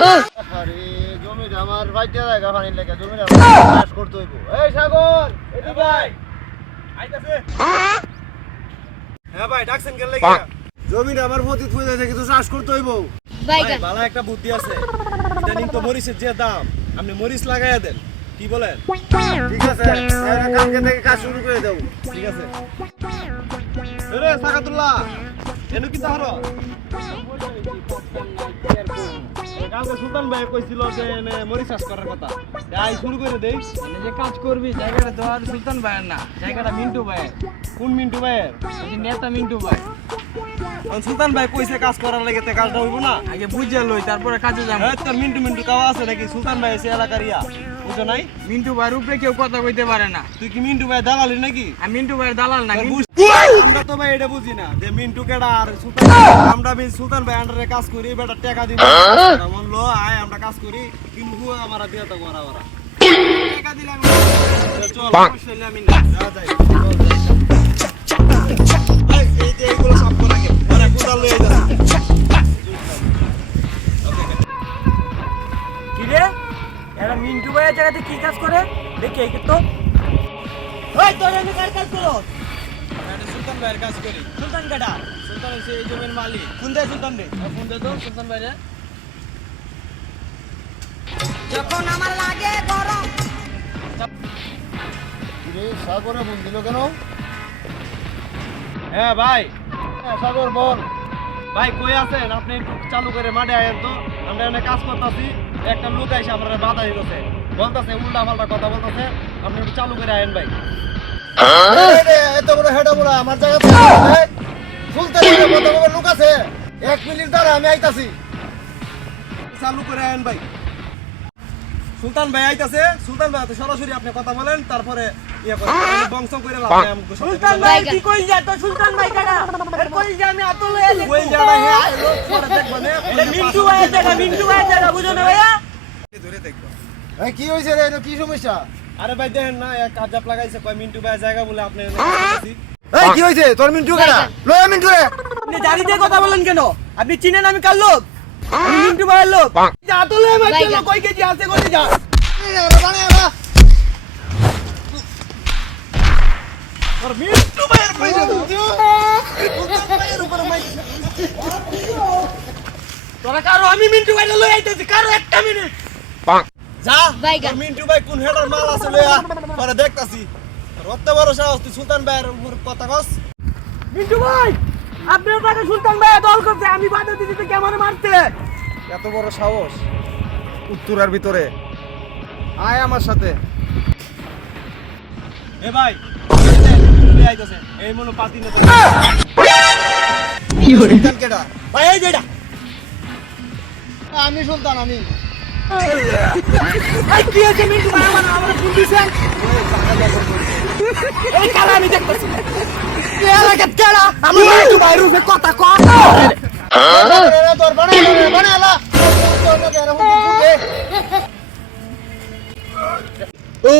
আরে জমিটা আমার বাইটা জায়গা পানি লাগে জমিটা চাষ করতে হইব। এই সাগর এদিকে ভাই আইতাছে। হ্যাঁ ভাই ডাকছেন কেন লাগি? জমিটা আমার পতিত হয়ে যাচ্ছে কিছু চাষ করতে হইব। ভাই ভালো একটা বুদ্ধি আছে, ইদানিং তো মরিচের যে দাম, আপনি মরিচ লাগাইয়া দেন, কি বলেন? ঠিক আছে, তাহলে কালকে থেকে কাজ শুরু করে দেব। ঠিক আছে। রে সাকাতুল্লাহ এনু কি তাহরো কালকে সুলতান ভাই কইছিল যে মরিচ চাষ করার কথা, তাই শুরু করে দেই। মানে যে কাজ করবি জায়গাটা তো আর সুলতান ভাইয়ের না, জায়গাটা মিন্টু ভাইয়ের। কোন মিন্টু ভাইয়ের? এই নেতা মিন্টু ভাই। সুলতান ভাই কইছে কাজ করার লাগে তে কাজটা হইব না। আগে বুঝে লই তারপরে কাজে যাবো। এই তোর মিন্টু মিন্টু কাওয়া আছে নাকি? সুলতান ভাই এসে এলাকার ইয়া বুঝো নাই? মিন্টু ভাইয়ের উপরে কেউ কথা কইতে পারে না। তুই কি মিন্টু ভাই দালালি নাকি? আমি মিন্টু ভাইয়ের দালাল না। আমরা তো ভাই এটা বুঝি না যে মিন্টু কেডা আর সুলতান। আমরা ভাই সুলতান ভাই আন্ডারে কাজ করি, বেটা টাকা দিন এমন লো আয় আমরা কাজ করি, কিন্তু আমরা দিয়া তো করা ওরা টাকা দিলাম। চল অবশ্যই আমি না যা যাই। এই যে এইগুলো সব করে রাখে ওরা কোদাল লয়ে যাচ্ছে। কি রে এরা মিন্টু ভাইয়ের জায়গাতে কি কাজ করে দেখি এই তো। ওই তোর আমি কার কাজ করো? আমি সুলতান ভাইয়ের কাজ করি। সুলতান কাটা? সুলতান হচ্ছে এই জমির মালিক। কোন দেয় সুলতান রে? ফোন দে তো সুলতান ভাইরে। যখন আমার লাগে গরম। রে সাগরে ফোন দিল কেন? হ্যাঁ ভাই। হ্যাঁ সাগর বল। ভাই কই আছেন? আপনি একটু চালু করে মাঠে আয়েন তো, আমরা এখানে কাজ করতেছি। একটা লোক আইসা আমরা বাধা দিতেছে, বলতেছে উল্টা পাল্টা কথা বলতেছে, আপনি একটু চালু করে আয়েন ভাই। এত বড় হেডা বড় আমার জায়গা সুলতান কত বড় লোক আছে, 1 মিনিট দাঁড়া আমি আইতাছি। চালু করে আয়েন ভাই। সুলতান ভাই আইতাছে, সুলতান ভাই তো সরাসরি আপনি কথা বলেন, তারপরে ইয়া করেন, বংশ করে লাভ নাই আমগো সাথে। সুলতান ভাই কি কই যা তো সুলতান ভাই কাটা? এর কই যা আমি আতলে এলি। কই যাড়া হে আইলো পরে দেখব না। এটা মিন্টু ভাইয়ের জায়গা, মিন্টু ভাইয়ের জায়গা বুঝো না ভাইয়া? ধরে দেখব। ভাই কি হইছে রে? কি সমস্যা? আরে ভাই দেখেন না এক কাজাপ লাগাইছে, কয় মিন্টু ভাই জায়গা বলে আপনি এই কি হইছে? তোর মিন্টু কেডা? লয় মিন্টু রে। আপনি জানি দিয়ে কথা বলেন কেন? আপনি চিনেন আমি কার লোক? আমি মিন্টু ভাইয়ের লোক। যা আতলে আমার জন্য কই কেজি আছে কই যা। এই আরে বানে আরে আর মিন্টু ভাইয়ের কইছে সুলতান ভাইয়ের উপর মাই। তোরা কারো আমি মিন্টু ভাইয়ের লই আইতেছি, কারো একটা মিনিট যা তোর মিন্টু ভাই কোন হেডার মাল আছে লইয়া পরে দেখতাছি। রত্ত বড় সাহস তুই সুলতান ভাইয়ের উপর কথা কস? মিন্টু ভাই আপনার টাকা সুলতান ভাই দল করতে, আমি বাধা দিতে তো কেমন মারতে? এত বড় সাহস উত্তরার ভিতরে? আয় আমার সাথে। এ ভাই আইতাছে এই মনো পাতি না কি হরে সুলতান কেডা? ভাই এই যেটা আমি সুলতান আমি। এই কি আছে মিন্টু ভাই আমার ফোন দিছেন? এই কালা আমি দেখতেছি এ লাগা কেডা আমি মিন্টু ভাই রূপে কথা কম। তোর বানালা ও